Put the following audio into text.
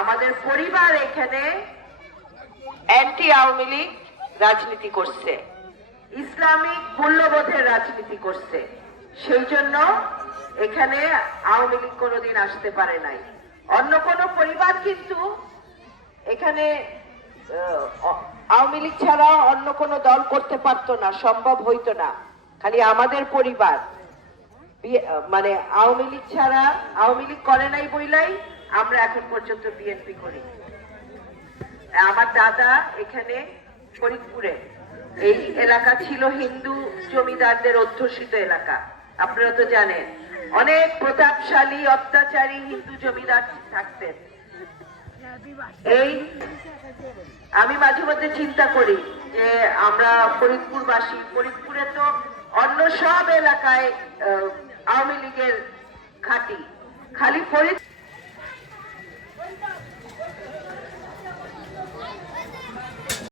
আমাদের পরিবার এখানে অ্যান্টি আওয়ামী লীগ রাজনীতি করছে, ইসলামিক মূল্যবোধের রাজনীতি করছে। সেই জন্য এখানে আওয়ামী লীগ কোনোদিন আসতে পারে নাই। অন্য কোনো পরিবার কিন্তু এখানে আওয়ামী লীগ ছাড়া অন্য কোনো দল করতে পারতো না, সম্ভব হইতো না। খালি আমাদের পরিবার মানে আওয়ামী লীগ ছাড়া আওয়ামী লীগ করে নাই বইলাই আমরা এখন পর্যন্ত বিএনপি করি। আমার দাদা এখানে ফরিদপুরে। এই এলাকা ছিল হিন্দু জমিদারদের অধ্যুষিত এলাকা। আপনারা তো জানেন, অনেক প্রতাপশালী, অত্যাচারী হিন্দু জমিদার থাকতেন। এই আমি মাঝে মধ্যে চিন্তা করি যে আমরা ফরিদপুরবাসী। ফরিদপুরে তো অন্য সব এলাকায় আওয়ামী লীগের ঘাঁটি খালি ফরিদ